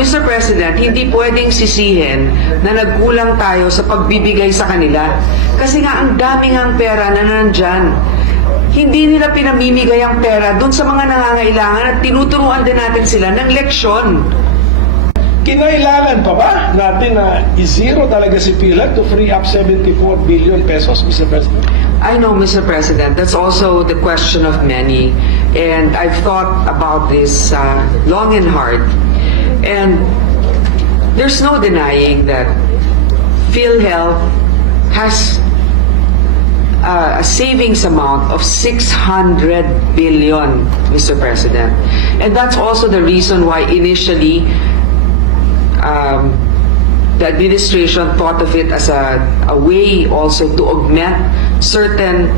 Mr. President, hindi pwedeng sisihin na nagkulang tayo sa pagbibigay sa kanila. Kasi nga ang daming ang pera na nandyan. Hindi nila pinamimigay ang pera dun sa mga nangangailangan at tinuturuan din natin sila ng leksyon. Kinailangan pa ba natin na i-zero talaga si PhilHealth to free up 74 billion pesos, Mr. President? I know, Mr. President, that's also the question of many. And I've thought about this long and hard. And there's no denying that PhilHealth has a savings amount of 600 billion, Mr. President. And that's also the reason why initially the administration thought of it as a way also to augment certain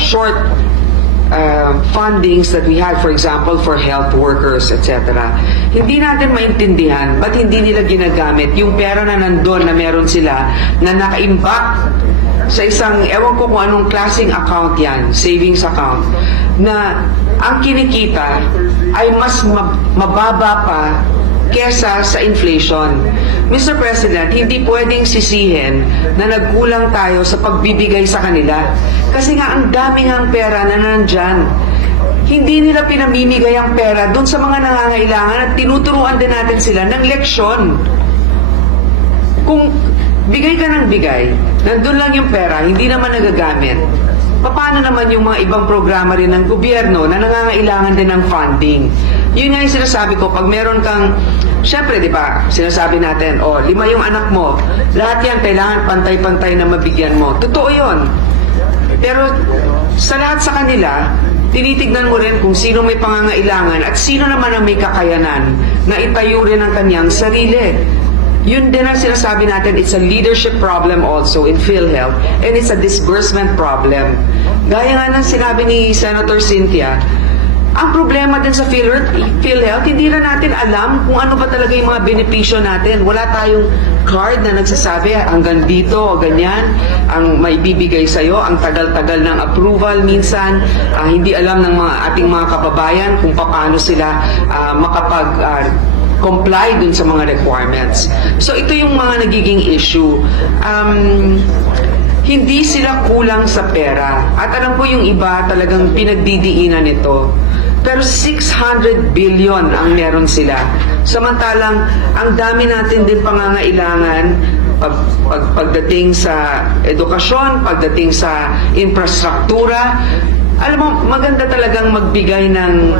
short fundings that we had, for example, for health workers, etc. Hindi natin maintindihan ba't hindi nila ginagamit yung pera na nandun na meron sila na nakaimbak sa isang, ewan ko kung anong klaseng account yan, savings account, na ang kinikita ay mas mababa pa kesa sa inflation. Mr. President, hindi pwedeng sisihin na nagkulang tayo sa pagbibigay sa kanila. Kasi nga ang daming ang pera na nandyan. Hindi nila pinamimigay ang pera dun sa mga nangangailangan at tinuturuan din natin sila ng leksyon. Kung bigay ka ng bigay, nandun lang yung pera, hindi naman nagagamit. Paano naman yung mga ibang programa rin ng gobyerno na nangangailangan din ng funding? Yun nga yung sinasabi ko, pag meron kang, syempre di ba, sinasabi natin, 5 yung anak mo, lahat yan kailangan pantay-pantay na mabigyan mo. Totoo yun. Pero sa lahat sa kanila, tinitignan mo rin kung sino may pangangailangan at sino naman ang may kakayanan na itayo rin ang kanyang sarili. Yun din ang sinasabi natin, it's a leadership problem also in PhilHealth and it's a disbursement problem. Gaya nga ng sinabi ni Senator Cynthia, ang problema din sa PhilHealth, hindi na natin alam kung ano ba talaga yung mga benepisyo natin. Wala tayong card na nagsasabi hanggang dito o ganyan ang may bibigay sa'yo, ang tagal-tagal ng approval minsan, hindi alam ng mga ating mga kababayan kung paano sila comply dun sa mga requirements. So ito yung mga nagiging issue. Hindi sila kulang sa pera. At alam ko yung iba talagang pinagdidiinan nito. Pero 600 billion ang meron sila. Samantalang ang dami natin din pangangailangan pagdating sa edukasyon, pagdating sa infrastruktura. Alam mo, maganda talagang magbigay ng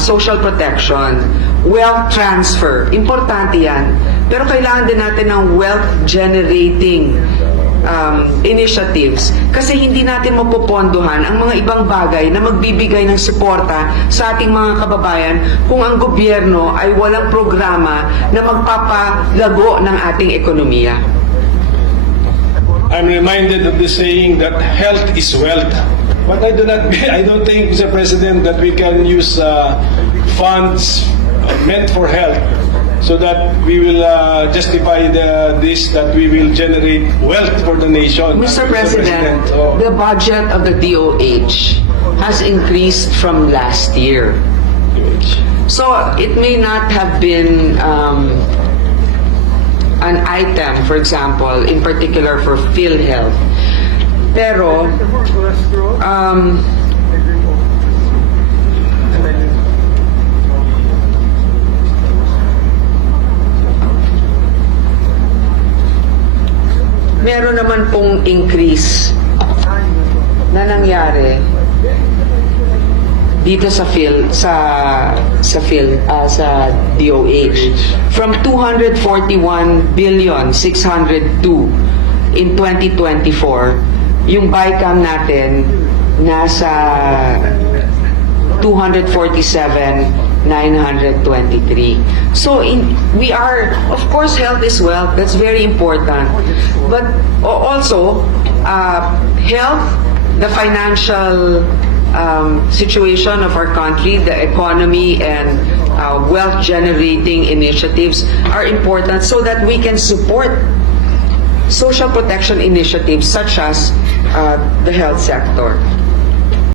social protection, wealth transfer. Importante yan. Pero kailangan din natin ng wealth generating initiatives. Kasi hindi natin mapopondohan ang mga ibang bagay na magbibigay ng suporta sa ating mga kababayan kung ang gobyerno ay walang programa na magpapalago ng ating ekonomiya. I'm reminded of the saying that health is wealth. But I don't think, Mr. President, that we can use funds meant for health so that we will justify this, that we will generate wealth for the nation. Mr. President, the budget of the DOH has increased from last year. So it may not have been an item, for example, in particular for PhilHealth. Pero, meron naman pong increase na nangyari dito sa DOH from 241 billion 602 in 2024. Yung BICAM natin nasa 247,923. So we are, of course, health is wealth. That's very important. But also, health, the financial situation of our country, the economy, and wealth-generating initiatives are important so that we can support social protection initiatives such as the health sector.